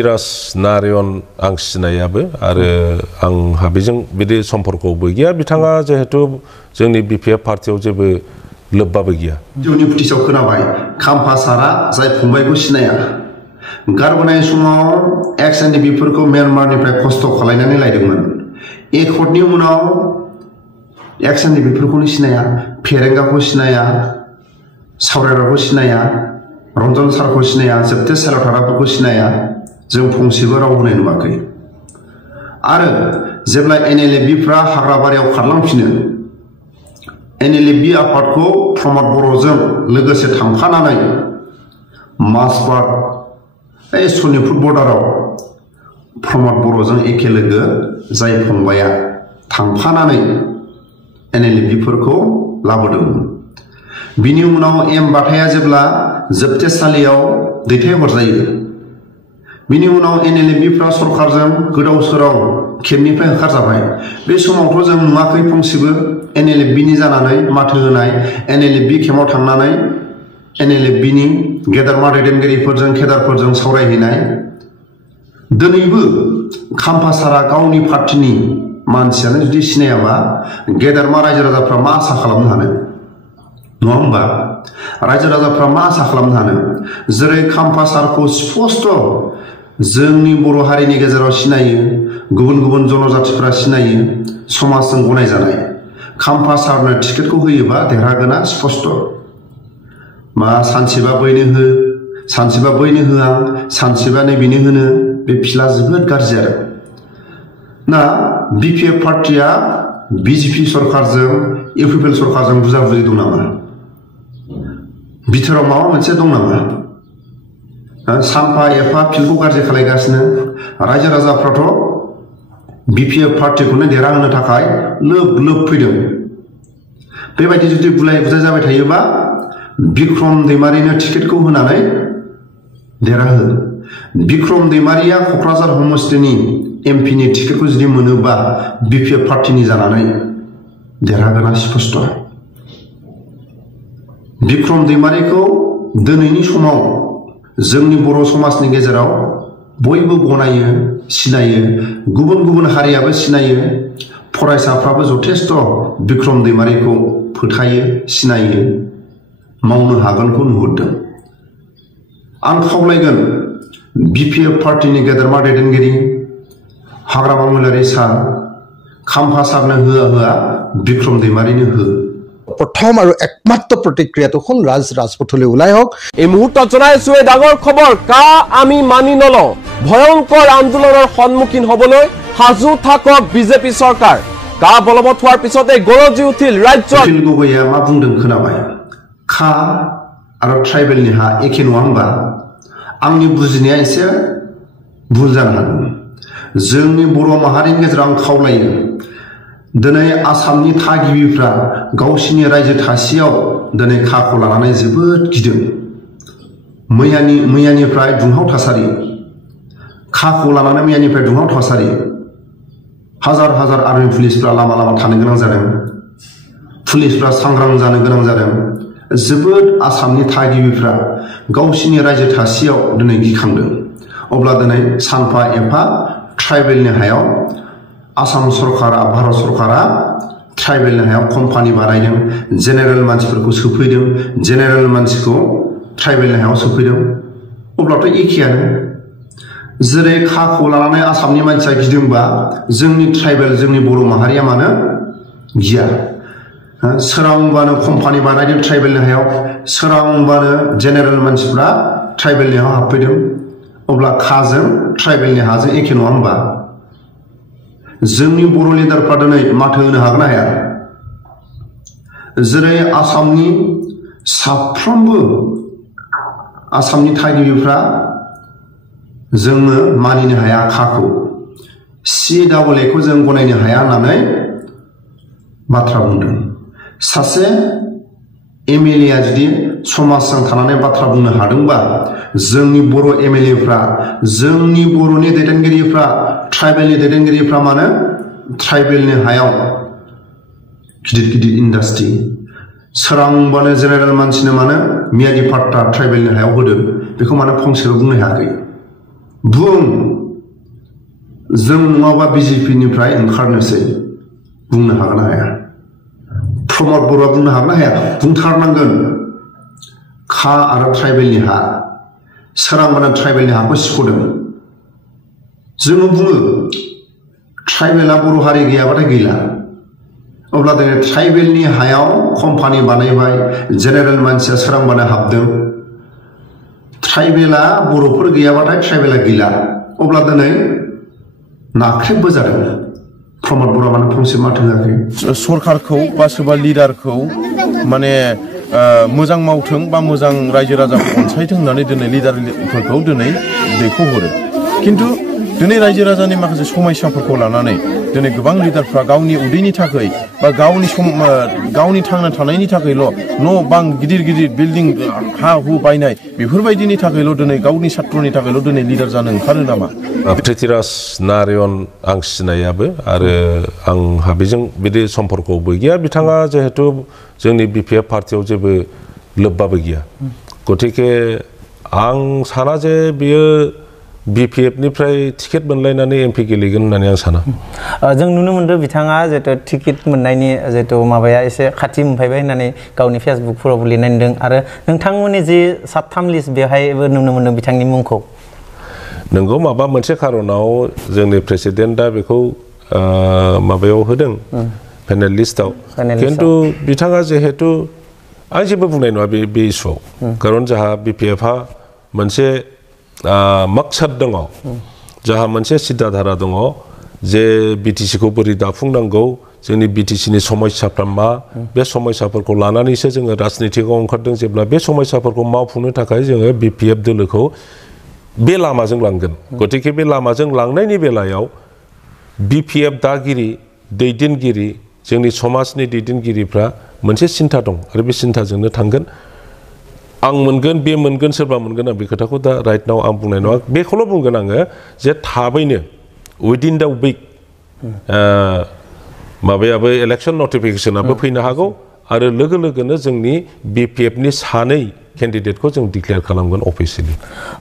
प्रिथिराज नारायण आं सिनायाबो आरो आंहा बेजों बिदि सम्पर्कबो गैया बिथाङा जिहेतु जोंनि बिपिएफ पार्टियाव जेबो लोब्बाबो गैया इउनिभार्सिटियाव खोनाबाय खाम्फा सारा जाय फंबायखौ सिनाया गारबोनाय समाव एक्स एन्ड बिफोरखौ म्यानमारनिफ्राय खस्थ' खालायनानै लायदोंमोन एकर्डनि उनाव एक्स एन्ड बिफोरखौनो सिनाया फेरेंगाखौ सिनाया सावरायग्राखौ सिनाया रन्जन सारखौ सिनाया जोबथे सेलथाराफोरखौ सिनाया जों फंसेबो राव होनाय नुवाखै आरो जेब्ला एनएलएफबिफ्रा हाग्राबारियाव खारलांफिनो एनएलएफबि आफादखौ प्रमद बर'जों लोगोसे थांफानानै मासबाद सनितपुर बर्डाराव प्रमद बर'जों एखे लोगो जाय फंबाया थांफानानै एनएलएफबिफोरखौ लाबोदोंमोन बिनि उनाव एम बाथाया जेब्ला जोबथेसालियाव दैथायहरजायो बिनि उनाव एनएलएफबिफ्रा सरकारजों गोदाव सोराव केम्पनिफ्राय होखारजाबाय बे समावथ' जों नुवाखै फंसेबो एनएलएफबिनि जानानै माथो होनाय एनएलएफबि केम्पआव थांनानै एनएलएफबिनि गेदेरमा दैदेनगिरिफोरजों केडारफोरजों सावरायहैनाय दिनैबो खाम्फा सारा गावनि पार्टिनि मानसियानो जुदि सिनायाबा गेदेरमा रायजो राजाफ्रा मा आसा खालामनो हानो नङा होमबा रायजो राजाफ्रा मा आसा खालामनो हानो जेरै खाम्फा सारखौ स्पष्ट जोंनि बर' हारिनि गेजेराव सिनायो गुबुन गुबुन जनजातिफ्रा सिनायो समाजजों गनायजानाय खाम्फा सारनो टिकेटखौ होयोबा देरहागोना स्पष्ट मा सानसेबा बैनो हो सानसेबा बैनो होआ सानसेबा नैबेनो होनो बे फिला जोबोद गाज्रि आरो ना बिपिएफ पार्टिया बिजेपि सरकारजों इउपिपिएल सरकारजों बुजा-बुजि दं नामा बिथोराव माबा मोनसे दं नामा सानफा एफा फिल्डखौ गाज्रि खालायगासिनो रायजो राजाफ्राथ' बिपिएफ पार्टिखौनो देरहाहोनो थाखाय लोब लोब फैदों बेबायदि जुदि बुलाय बुजाय जाबाय थायोबा बिक्रम दैमारिनो टिकेटखौ होनानै देरहाहो बिक्रम दैमारिया क'क्राझार समस्तिनि एमपिनि टिकेटखौ जुदि मोनोबा बिपिएफ पार्टिनि जानानै देरहागोना स्पष्ट बिक्रम दैमारिखौ दिनैनि समाव जोंनि बर' समाजनि गेजेराव बयबो गनायो सिनायो गुबुन गुबुन हारियाबो सिनायो फरायसाफ्राबो जथेस्थ बिक्रम दैमारिखौ फोथायो सिनायो मावनो हागोनखौ नुहुरदों आं खावलायगोन बिपिएफ पार्टिनि गेदेरमा दैदेनगिरि हाग्रामा महिलारि सार खाम्फा सारनो होआ होआ बिक्रम दैमारिनो हो प्रथम और एकमात्र प्रतिक्रिया तो हल राजपथले उलाई हक এই মুহূর্তত জনাইছো এই ডাঙৰ খবৰ কা আমি মানি নলও ভয়ংকৰ আন্দোলনৰ সন্মুখীন হবলৈ হাজু থাকক বিজেপি চৰকাৰ কা বলবৎ হোৱাৰ পিছতে গৰজি উঠিল ৰাজ্যত গগৈয়া मा बुंदों खोनाबाय खा आरो ट्राइबेलनि हा एखे नङा होमबा आंनि बुजिनाया एसे भुल जानो हागौ जोंनि बर' माहारिनि गेजेराव आं खावलायो दिनै आसामनि थागिबिफ्रा गावसिनि रायजो थासेयाव दिनै खाखौ लानानै जोबोद गिदों मैयानिफ्राय दुंहाव थासारि खाखौ लानानै मैयानिफ्राय दुंहाव थासारि हाजार हाजार आर्मि पुलिसफ्रा लामा लामा थानो गोनां जादों पुलिसफ्रा सांग्रां जानो गोनां जादों जोबोद आसामनि थागिबिफ्रा गावसिनि रायजो थासेयाव दिनै गिखांदों अब्ला दिनै सानफा एफा ट्राइबेलनि हायाव आसाम सरकारा भारत सरकारा ट्राइबेलनि हायाव कम्पानि बानायदों जेनेरेल मानसिफोरखौ सोफैदों जेनेरेल मानसिखौ ट्राइबेलनि हायाव सोफैदों अब्लाथ' एखेयानो जेरै खाखौ लानानै आसामनि मानसिया गिदोंबा जोंनि ट्राइबेल जोंनि बर' माहारिया मानो गिया सोरांबानो कम्पानि बानायदों ट्राइबेलनि हायाव सोरांबानो जेनेरेल मानसिफ्रा ट्राइबेलनि हायाव हाबफैदों अब्ला खाजों ट्राइबेलनि हाजों एखे नङा होमबा जोंनि बर' लिडारफ्रा दिनै माथो होनो हागोन हाया जेरै आसामनि साफ्रोमबो आसामनि थागिबिफ्रा जोङो मानिनो हाया खाखौ CAA खौ जों गनायनो हाया होननानै बाथ्रा बुंदों सासे MLA आ जुदि समाजजों थानानै बाथ्रा बुंनो हादोंबा जोंनि बर' MLA फ्रा जोंनि बर'नि दैदेनगिरिफ्रा ट्राइबेलनि दैदेनगिरिफ्रा मानो ट्राइबेलनि हायाव गिदिर गिदिर इन्डास्ट्रि सोरांबानो जेनेरेल मानसिनो मानो मियादि पाट्टा ट्राइबेलनि हायाव होदों बेखौ मानो फंसेबो बुंनो हायाखै बुं जों नङाबा बिजेपिनिफ्राय ओंखारनोसै बुंनो हागोन ना हाया प्रमद बर'आ बुंनो हागोन ना हाया बुंथारनांगोन खा आरो ट्राइबेलनि हा सोरांबानो ट्राइबेलनि हाखौ सिख'दों जोङो बुङो ट्राइबेला बर' हारि गैयाबाथाय गैला अब्ला दिनै ट्राइबेलनि हायाव कम्पानि बानायबाय जेनेरेल मानसिया सोरांबानो हाबदों ट्राइबेला बर'फोर गैयाबाथाय ट्राइबेला गैला अब्ला दिनै नाख्रेबबो जादों प्रमद बर'आ मानो फंसे माथो होआखै सरकारखौ बा सोरबा लिडारखौ माने मोजां मावथों बा मोजां रायजो राजाखौ अनसायथों होननानै दिनै लिडारफोरखौ दिनै दैखोहरो खिन्थु दिनै रायजो राजानि माखासे समस्याफोरखौ लानानै दिनै गोबां लिडारफ्रा गावनि उदैनि थाखाय बा गावनि थांना थानायनि थाखायल' न' बां गिदिर गिदिर बिल्डिं हा हु बायनाय बेफोरबायदिनि थाखायल' दिनै गावनि सात्रनि थाखायल' दिनै लिडार जानो ओंखारो नामा पृथ्वीराज नारायण आं सिनायाबो आरो आंहा बेजों बिदि सम्पर्कबो गैया बिथाङा जिहेतु जोंनि बिपिएफ पार्टियाव जेबो लोब्बाबो गैया गतिके आं साना जे बियो बिपिएफनिफ्राय टिकेट मोनलायनानै एमपि गेलेगोन होननानै आं साना जों नुनो मोनदों बिथाङा जिहेतु टिकेट मोननायनि जिहेतु माबाया एसे खाथि मोनफैबाय होननानै गावनि फेसबुकफोरावबो लिरनाय नुदों आरो नोंथांमोननि जि साबथाम लिस्ट बेवहायबो नुनो मोनदों बिथांनि मुंखौ नंगौ माबा मोनसे खारनाव जोंनि प्रेसिडेन्टआ बेखौ माबायाव होदों पेनेल लिस्टआव खिन्थु बिथाङा जिहेतु आं जेबो बुंनाय नङा बे इस्युआव खारन जोंहा बिपिएफआ मोनसे मकसद दङ जोंहा मोनसे सिद्धाधारा दङ जे बिटिसिखौ बोरै दाफुंनांगौ जोंनि बिटिसिनि समस्याफ्रा मा बे समस्याफोरखौ लानानैसो जोङो राजनितिकआव ओंखारदों जेब्ला बे समस्याफोरखौ मावफुंनो थाखाय जोङो बिपिएफ दोलोखौ बे लामाजों लांगोन गतिके बे लामाजों लांनायनि बेलायाव बिपिएफ दागिरि दैदेनगिरि जोंनि समाजनि दैदेनगिरिफ्रा मोनसे सिन्था दं आरो बे सिन्थाजोंनो थांगोन आं मोनगोन बे मोनगोन सोरबा मोनगोन आं बे खोथाखौ दा राइट नाव आं बुंनाय नङा बेखौल' बुंगोन आङो जे थाबैनो उइदिन दा उइक माबायाबो इलेक्सन नटिफिकेसनाबो फैनो हागौ आरो लोगो लोगोनो जोंनि बिपिएफनि सानै केन्डिडेटखौ जों डिक्लेयार खालामगोन अफिसियेलि